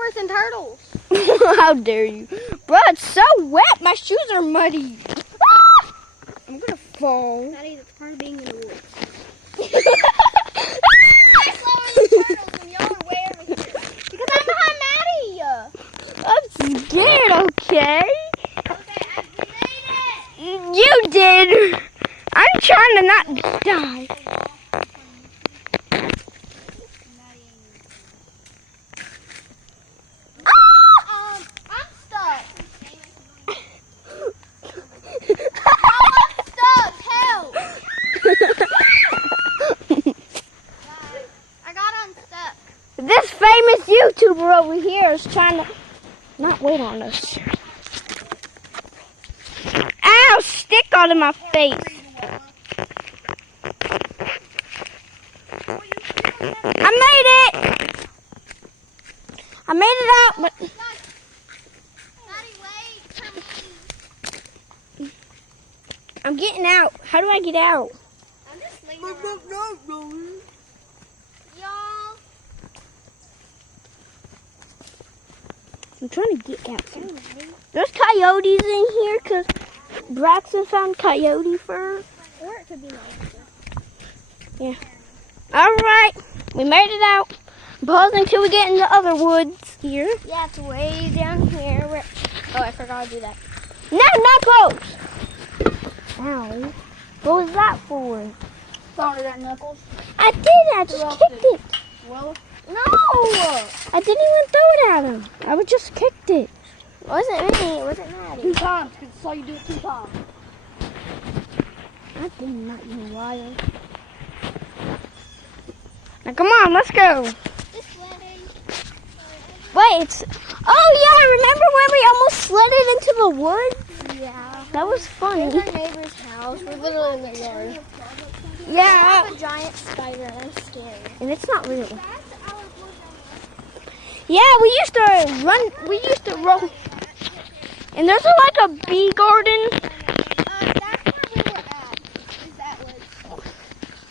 flowers and turtles. How dare you? Bro, it's so wet. My shoes are muddy. Ah! I'm gonna fall. Maddie, that's part of being in the woods. Because I'm behind Maddie. I'm scared, okay? Okay, we made it. You did. I'm trying to not die. I'm stuck. I'm stuck. Help. I got unstuck. This famous YouTuber over here is trying to not wait on us. Ow, stick all in my face. I made it. I made it out, but Maddie, wait for me. I'm getting out. How do I get out? I'm just leaning around. Y'all. I'm trying to get out. There's coyotes in here because Braxton found coyote fur. Or it could be nice. Yeah. All right. We made it out. Pausing until we get in the other woods here. Yeah, it's way down here. Oh, I forgot to do that. No, not close. Ow. What was that for? Sorry, that Knuckles. I did. I just kicked it. Well, No. I didn't even throw it at him. I just kicked it. it wasn't me. It wasn't Maddie. 2 times, because I saw you do it 2 times. I did not even lie. Now come on, let's go. This way. Wait, it's... Oh yeah, remember when we almost sledded into the woods? Yeah. That was funny. There's our neighbor's house. We're literally in their yard. I Yeah, have a giant spider and I'm scared. and it's not real. Yeah, we used to run. And there's like a bee garden. That's where we were at. Is that woods?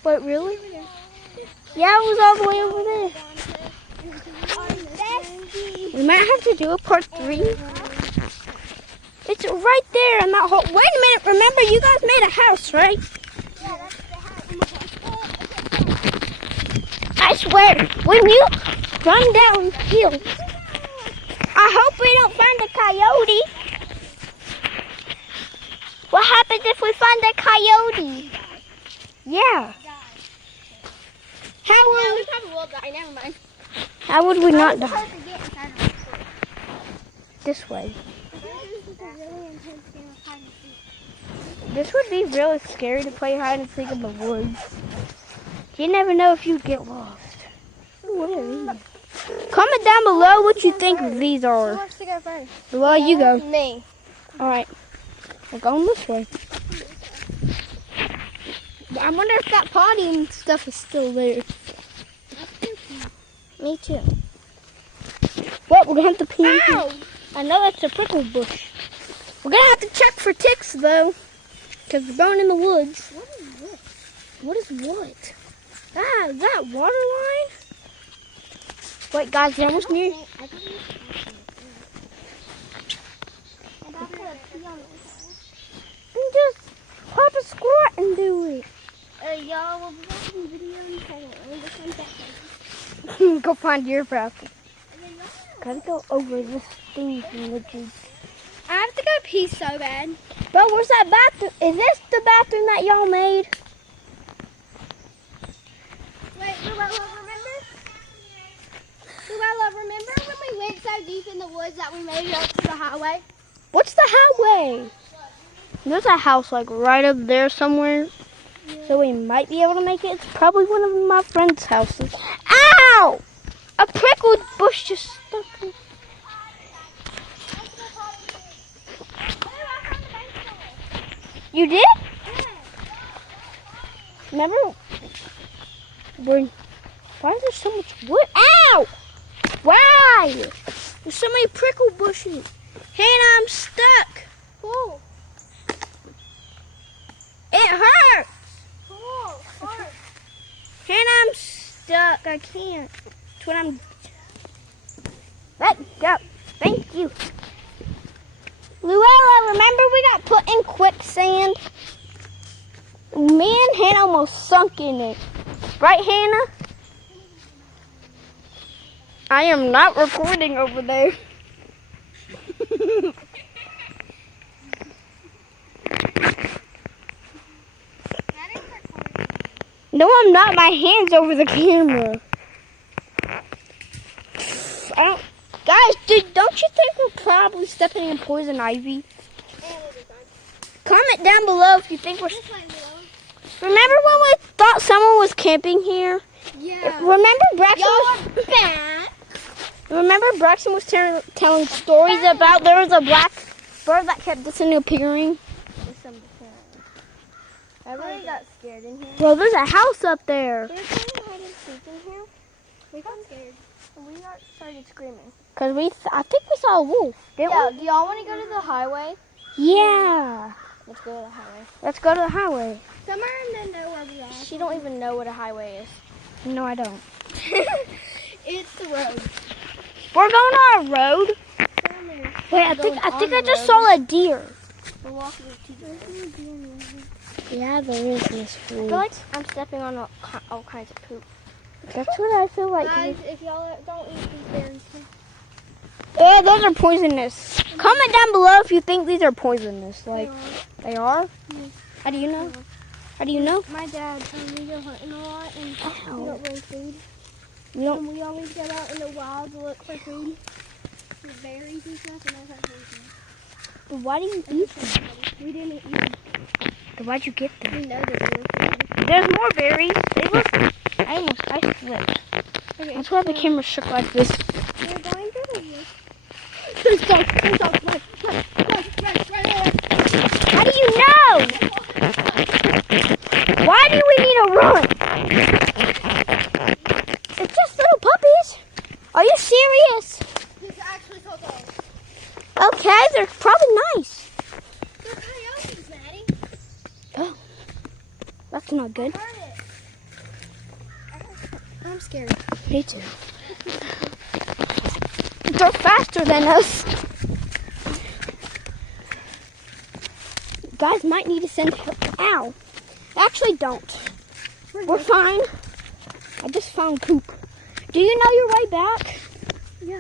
Wait, really? Yeah, it was all the way over there. We might have to do a part 3. It's right there in that hole. Wait a minute, remember you guys made a house, right? Yeah, that's the house. I swear, when you run downhill, I hope we don't find a coyote. What happens if we find a coyote? Yeah. How Yeah, will we probably will die. Never mind. How would we not die? Supposed to get inside of the store. This way. This is a really intense game of hide and seek. This would be really scary to play hide and seek in the woods. You never know if you'd get lost. What are these? Comment down below what you think these Who are. wants to go first? Well, you go. Me. Alright. We're going this way. I wonder if that potty and stuff is still there. Me too. What? We're gonna have to pee. Ow! I know that's a prickle bush. We're gonna have to check for ticks though, because we're going in the woods. What is this? What is what? Ah, is that water line? Wait, guys, we're almost near. I think And just pop a squat and do it. y'all will be watching the video in a second. Let me just find that. Go find your bathroom. Gotta go over this thing from the juice. I have to go pee so bad. But where's that bathroom? Is this the bathroom that y'all made? Wait, Luella, remember when we went so deep in the woods that we made it up to the highway? What's the highway? There's a house like right up there somewhere. So we might be able to make it. It's probably one of my friend's houses. Ow! A prickle bush just stuck in. You did? Remember? Why is there so much wood? Ow! Why? There's so many prickle bushes. Hannah, I'm stuck. Cool. It hurts. Cool. Hannah, I'm stuck. I can't. That's what I'm. That Yep. Thank you. Luella, remember we got put in quicksand? Me and Hannah almost sunk in it. Right, Hannah? I am not recording over there. No, I'm not. My hand's over the camera. Guys, don't you think we're probably stepping in poison ivy? Comment down below if you think we're... Remember when we thought someone was camping here? Yeah. Remember Braxton Y'all back. Braxton was telling stories about there was a black bird that kept disappearing? I really got scared in here. Bro, there's a house up there. We were playing hide and seek in here. We got scared. And we started screaming. Cause I think we saw a wolf. Didn't Yeah, do y'all want to go to the highway? we? Yeah. Let's go to the highway. Let's go to the highway. Somewhere in the nowhere we are. She don't even know what a highway is. No, I don't. It's the road. We're going on a road. Wait, I think I just saw a deer. We're walking with teachers. Yeah, there is this I food. feel like I'm stepping on all kinds of poop. That's what I feel like. Guys, if y'all don't eat these berries, Yeah, those are poisonous. Comment down below if you think these are poisonous. Like, they are? Yes. How do you know? How do you know? my dad we go hunting a lot and we don't bring food. You don't. And we always go out in the wild to look for food. For berries and stuff, and those are poisonous. But why do you eat them? We didn't eat them. Then why'd you get them? We know that they were poisonous. There's more berries. They look. I slipped. Okay, That's why the camera shook like this. we're going through the woods. There's dogs. How do you know? Why do we need to run? It's just little puppies. Are you serious? These are actually so dogs. Okay, they're probably nice. They're coyotes, Maddie. Oh, that's not good. Heard it. I'm scared. Me too. They're faster than us. Guys might need to send help. Ow. Actually, don't. We're fine. I just found poop. Do you know your way back? Yeah.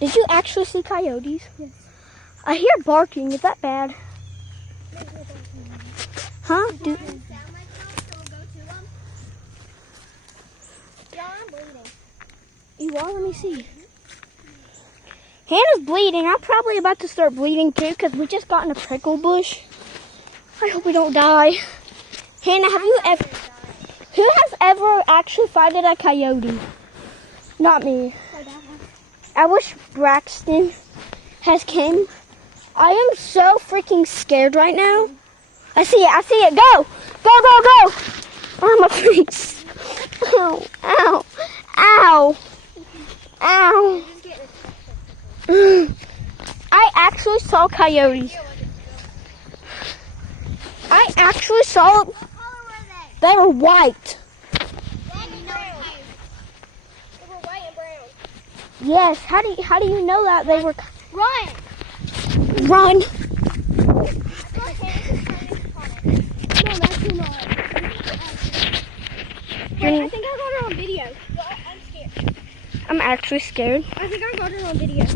Did you actually see coyotes? Yes. I hear barking. Is that bad? Huh? You are? Let me see. Hannah's bleeding. I'm probably about to start bleeding too because we just got in a prickle bush. I hope we don't die. Hannah, who has ever actually fighted a coyote? Not me. I wish Braxton has came. I am so freaking scared right now. I see it. Go! Oh, my face. Ow, ow, ow, ow. I actually saw coyotes. I actually saw. What color were they? They were white. Red and brown. They were white and brown. Yes. How do you know that they were? Run! Run. Wait, I think I got her on video. I'm scared. I'm actually scared. I think I got her on video.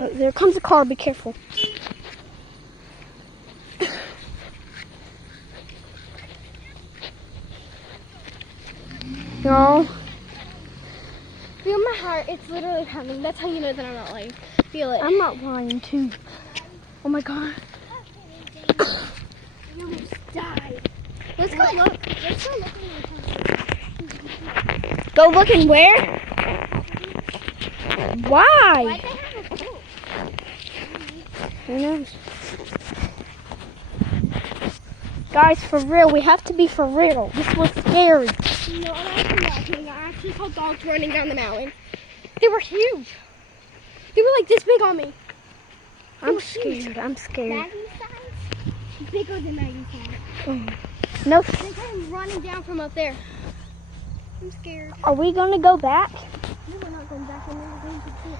Oh, there comes a car. Be careful. No. Feel my heart. It's literally coming. That's how you know that I'm not lying. Feel it. I'm not lying too. Oh my god. You almost died. Let's go look. Let's go look in the house. Go looking where? Why? Why'd they have a pool? Who knows? Guys, for real, we have to be for real. This was scary. No, I'm actually walking. I actually saw dogs running down the mountain. They were huge. They were like this big on me. I'm scared. I'm scared. Maggie's size? Bigger than Maggie's size. No. They came running down from up there. I'm scared. Are we gonna go back? No, we're not going back in there. We're going to camp.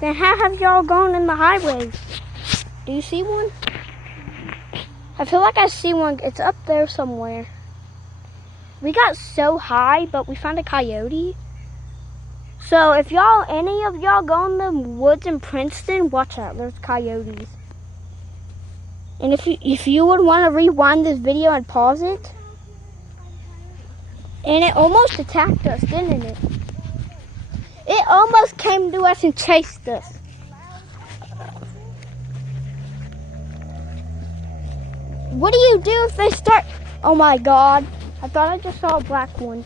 Then how have y'all gone in the highway? Do you see one? I feel like I see one. It's up there somewhere. We got so high, but we found a coyote. So if any of y'all go in the woods in Princeton, watch out. There's coyotes. And if you would want to rewind this video and pause it. And it almost attacked us, didn't it? It almost came to us and chased us. What do you do if they start? Oh my God. I thought I just saw a black one.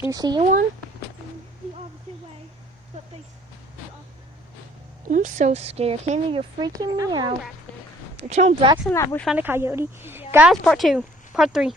Do you see one? The opposite way. But face the opposite. I'm so scared. Hannah, you're freaking me I'm out. Braxton. You're telling Braxton that we found a coyote? Guys, part 2. Part 3.